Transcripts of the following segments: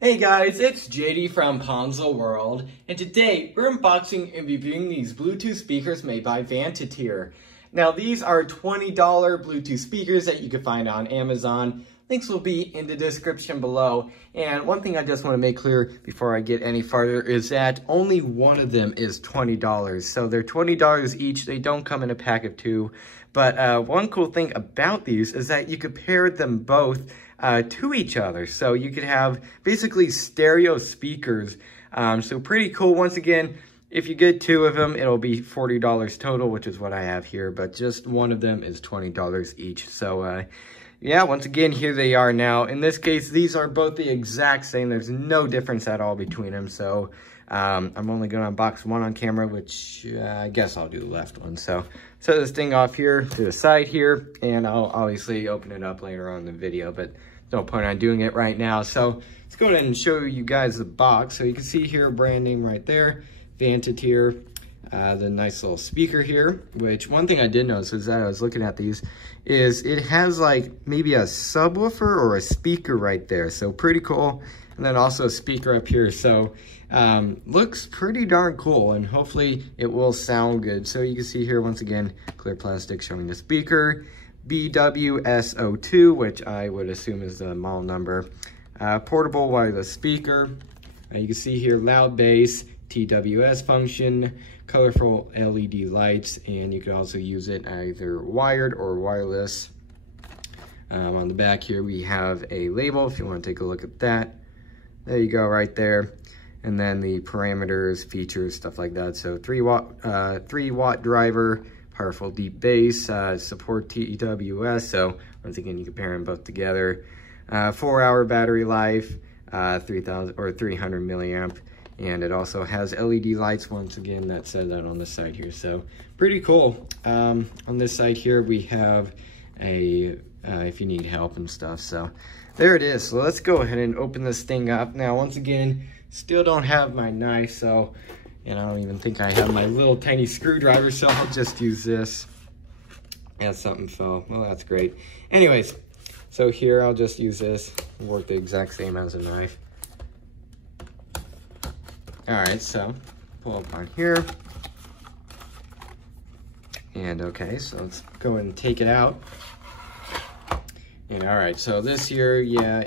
Hey guys, it's JD from Ponzo World, and today we're unboxing and reviewing these Bluetooth speakers made by VantInter. Now these are $20 Bluetooth speakers that you can find on Amazon. Links will be in the description below. And one thing I just want to make clear before I get any farther is that only one of them is $20. So they're $20 each. They don't come in a pack of two. But one cool thing about these is that you could pair them both to each other. So you could have basically stereo speakers. So pretty cool. Once again, if you get two of them, it'll be $40 total, which is what I have here. But just one of them is $20 each. So yeah, once again, here they are now. In this case, these are both the exact same. There's no difference at all between them. So I'm only going to unbox one on camera, which I guess I'll do the left one. So set this thing off here to the side here, and I'll obviously open it up later on in the video, but no point on doing it right now. So let's go ahead and show you guys the box. So you can see here, brand name right there, VantInter. The nice little speaker here, which one thing I did notice is that I was looking at these, is it has like maybe a subwoofer or a speaker right there. So pretty cool. And then also a speaker up here. So looks pretty darn cool, and hopefully it will sound good. So you can see here, once again, clear plastic showing the speaker, BWS02, which I would assume is the model number. Portable wireless speaker. You can see here, loud bass, TWS function, colorful LED lights, and you could also use it either wired or wireless. On the back here, we have a label if you want to take a look at that. There you go, right there. And then the parameters, features, stuff like that. So 3 watt driver, powerful deep bass, support TWS. So once again, you can pair them both together. 4-hour battery life, 300 milliamp. And it also has LED lights. Once again, that says that on the side here. So pretty cool. On this side here, we have a, if you need help and stuff. So there it is. So let's go ahead and open this thing up. Now, once again, still don't have my knife. So, and I don't even think I have my little tiny screwdriver. So I'll just use this. Yeah, something fell. Well, that's great. Anyways, so here I'll just use this. Work the exact same as a knife. All right, so pull up on here. And okay, so let's go ahead and take it out. And all right, so this here, yeah,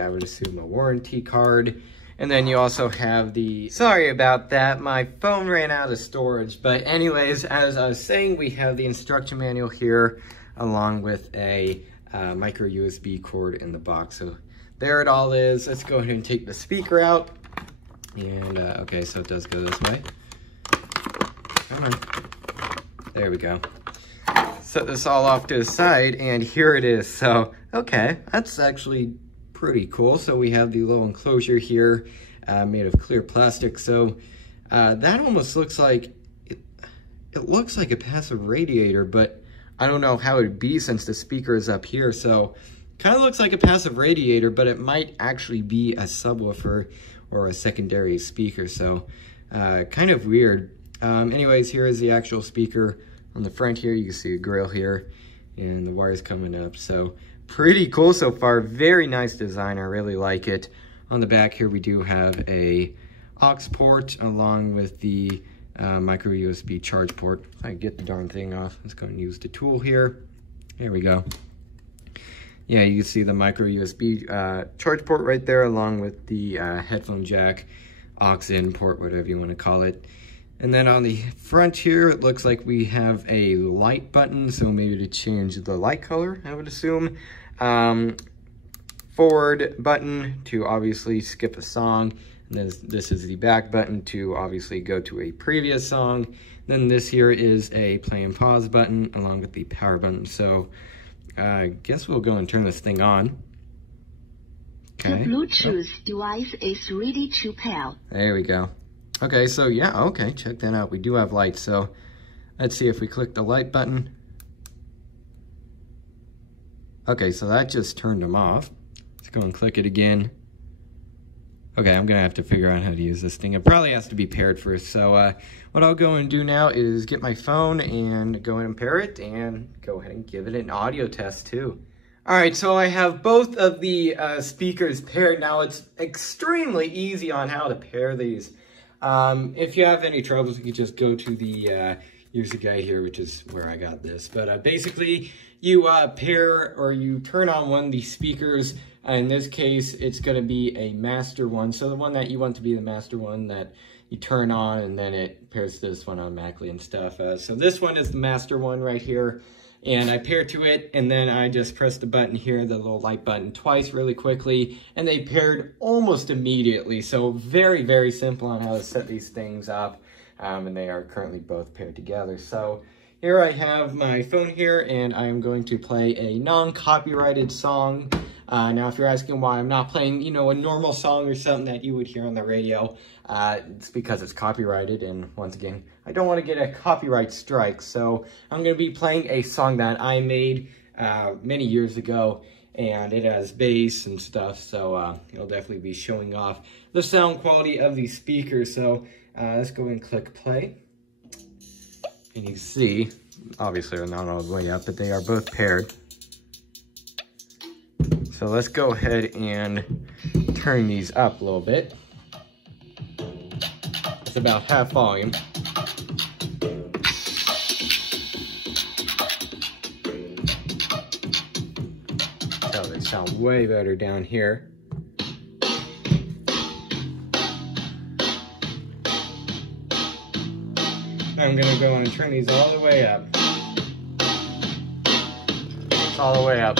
I would assume a warranty card. And then you also have the, sorry about that, my phone ran out of storage. But anyways, as I was saying, we have the instruction manual here along with a micro USB cord in the box. So there it all is. Let's go ahead and take the speaker out. And okay, so it does go this way. Come on. There we go. Set this all off to the side, and here it is. So, okay, that's actually pretty cool. So we have the little enclosure here made of clear plastic. So that almost looks like, it looks like a passive radiator, but I don't know how it would be since the speaker is up here. So kind of looks like a passive radiator, but it might actually be a subwoofer or a secondary speaker. So kind of weird. Anyways, here is the actual speaker. On the front here, you can see a grill here and the wires coming up. So pretty cool so far. Very nice design. I really like it. On the back here, we do have a Aux port along with the micro USB charge port. If I can get the darn thing off, let's go and use the tool here. There we go. Yeah, you can see the micro USB charge port right there along with the headphone jack, aux in port, whatever you want to call it. And then on the front here, it looks like we have a light button, so maybe to change the light color, I would assume. Forward button to obviously skip a song. And then this is the back button to obviously go to a previous song. Then this here is a play and pause button along with the power button. So I guess we'll go and turn this thing on. Okay. The Bluetooth device is ready to pair. There we go. Okay, so yeah, okay, check that out. We do have lights, so let's see if we click the light button. Okay, so that just turned them off. Let's go and click it again. Okay, I'm gonna have to figure out how to use this thing. It probably has to be paired first. So what I'll go and do now is get my phone and go ahead and pair it and go ahead and give it an audio test too. All right, so I have both of the speakers paired. Now it's extremely easy on how to pair these. If you have any troubles, you can just go to the user guide here, which is where I got this. But basically, you pair or you turn on one of these speakers. In this case, it's going to be a master one. So the one that you want to be the master one that you turn on, and then it pairs to this one automatically and stuff. So this one is the master one right here. And I pair to it, and then I just press the button here, the little light button, twice really quickly, and they paired almost immediately. So very, very simple on how to set these things up. And they are currently both paired together. So here I have my phone here, and I'm going to play a non-copyrighted song. Now, if you're asking why I'm not playing, you know, a normal song or something that you would hear on the radio, it's because it's copyrighted. And once again, I don't want to get a copyright strike. So I'm going to be playing a song that I made many years ago, and it has bass and stuff. So it'll definitely be showing off the sound quality of these speakers. So let's go and click play. And you can see, obviously they're not all the way up, but they are both paired. So let's go ahead and turn these up a little bit. It's about half volume. So they sound way better down here. I'm gonna go and turn these all the way up. All the way up.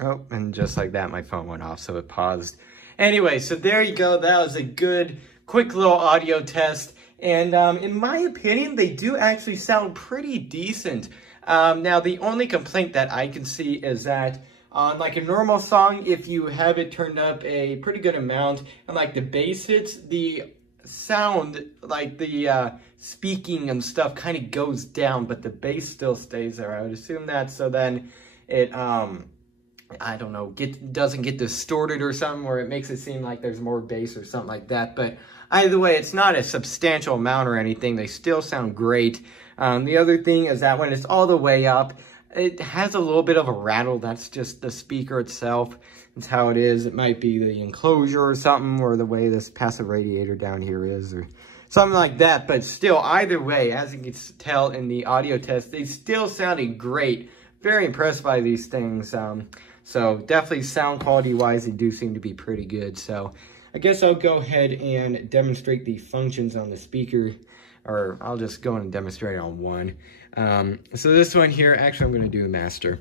Oh, and just like that, my phone went off, so it paused. Anyway, so there you go. That was a good, quick little audio test. And in my opinion, they do actually sound pretty decent. Now, the only complaint that I can see is that on like a normal song, if you have it turned up a pretty good amount, and like the bass hits, the sound, like the speaking and stuff kind of goes down, but the bass still stays there. I would assume that, so then it, I don't know, doesn't get distorted or something, or it makes it seem like there's more bass or something like that. But either way, it's not a substantial amount or anything. They still sound great. The other thing is that when it's all the way up, it has a little bit of a rattle. That's just the speaker itself. It's how it is. It might be the enclosure or something, or the way this passive radiator down here is, or something like that. But still, either way, as you can tell in the audio test, they still sounded great. Very impressed by these things. So definitely sound quality wise, they do seem to be pretty good. So I guess I'll go ahead and demonstrate the functions on the speaker, or I'll just go and demonstrate on one. So this one here, actually I'm going to do the master.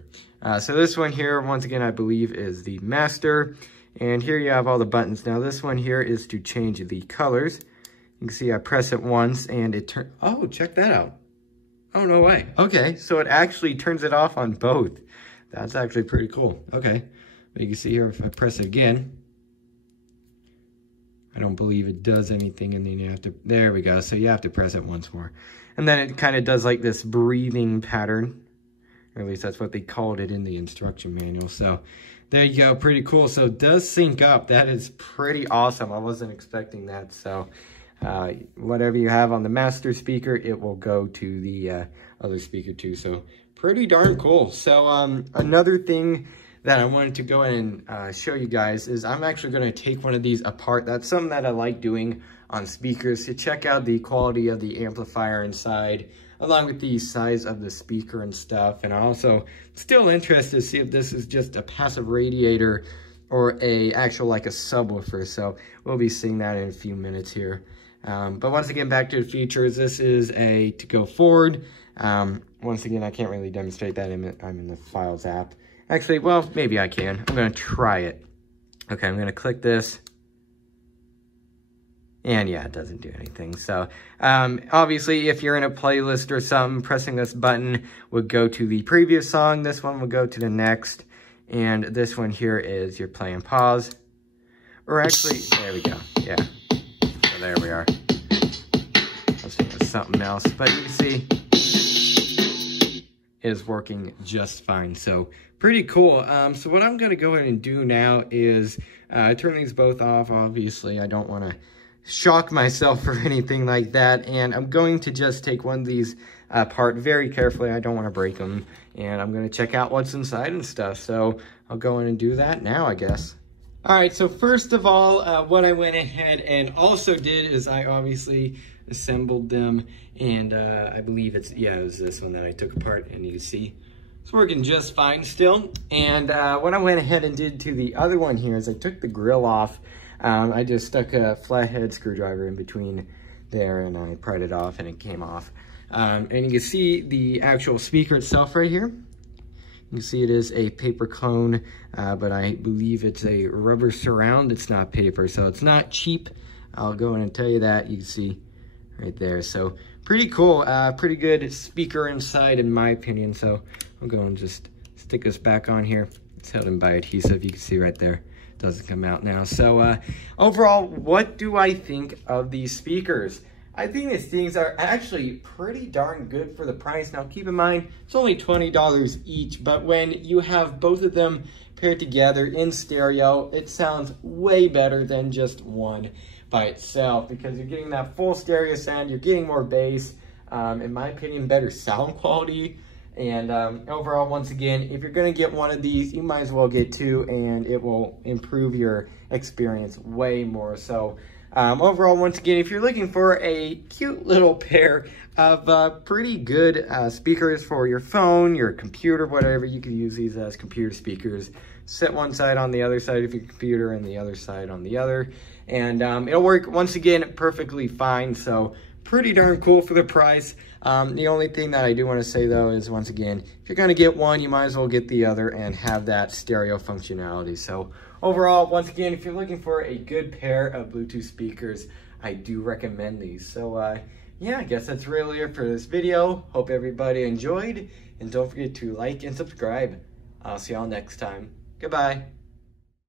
So this one here, once again, I believe is the master. And here you have all the buttons. Now this one here is to change the colors. You can see I press it once and it turns, oh, check that out. Oh, no way. Okay, so it actually turns it off on both. That's actually pretty cool. Okay, but you can see here if I press it again, I don't believe it does anything, and then you have to, there we go. So you have to press it once more. And then it kind of does like this breathing pattern, or at least that's what they called it in the instruction manual. So there you go, pretty cool. So it does sync up. That is pretty awesome. I wasn't expecting that. So whatever you have on the master speaker, it will go to the other speaker too. So pretty darn cool. So another thing that I wanted to go ahead and show you guys is I'm actually going to take one of these apart. That's something that I like doing on speakers, to check out the quality of the amplifier inside, along with the size of the speaker and stuff. And I'm also still interested to see if this is just a passive radiator or a actual like a subwoofer. So we'll be seeing that in a few minutes here. But once again, back to the features. This is a to go forward. Once again, I can't really demonstrate that. I'm in the Files app. Actually, well, maybe I can. I'm going to try it. Okay, I'm going to click this. And yeah, it doesn't do anything. So obviously, if you're in a playlist or something, pressing this button would go to the previous song. This one would go to the next. And this one here is your play and pause. Or actually, there we go. Yeah. So there we are. Let's think of something else. But you can see, is working just fine. So pretty cool. So what I'm going to go ahead and do now is turn these both off. Obviously, I don't want to shock myself or anything like that. And I'm going to just take one of these apart very carefully. I don't want to break them. And I'm going to check out what's inside and stuff. So I'll go in and do that now, I guess. All right, so first of all, what I went ahead and also did is I obviously assembled them, and I believe it was this one that I took apart, and you can see it's working just fine still. And what I went ahead and did to the other one here is I took the grill off. I just stuck a flathead screwdriver in between there, and I pried it off, and it came off. And you can see the actual speaker itself right here. You can see it is a paper cone, but I believe it's a rubber surround. It's not paper, so it's not cheap. I'll go in and tell you that. You can see right there. So pretty cool, pretty good speaker inside in my opinion. So I'll go and just stick this back on here. It's held in by adhesive. You can see right there. It doesn't come out now. So overall, what do I think of these speakers? I think these things are actually pretty darn good for the price. Now, keep in mind, it's only $20 each, but when you have both of them paired together in stereo, it sounds way better than just one by itself, because you're getting that full stereo sound, you're getting more bass, in my opinion, better sound quality. And overall, once again, if you're going to get one of these, you might as well get two, and it will improve your experience way more. So overall, once again, if you're looking for a cute little pair of pretty good speakers for your phone, your computer, whatever, you could use these as computer speakers. Set one side on the other side of your computer and the other side on the other. And it'll work, once again, perfectly fine. So pretty darn cool for the price. The only thing that I do want to say, though, is once again, if you're going to get one, you might as well get the other and have that stereo functionality. So overall, once again, if you're looking for a good pair of Bluetooth speakers, I do recommend these. So yeah, I guess that's really it for this video. Hope everybody enjoyed, and don't forget to like and subscribe. I'll see y'all next time. Goodbye.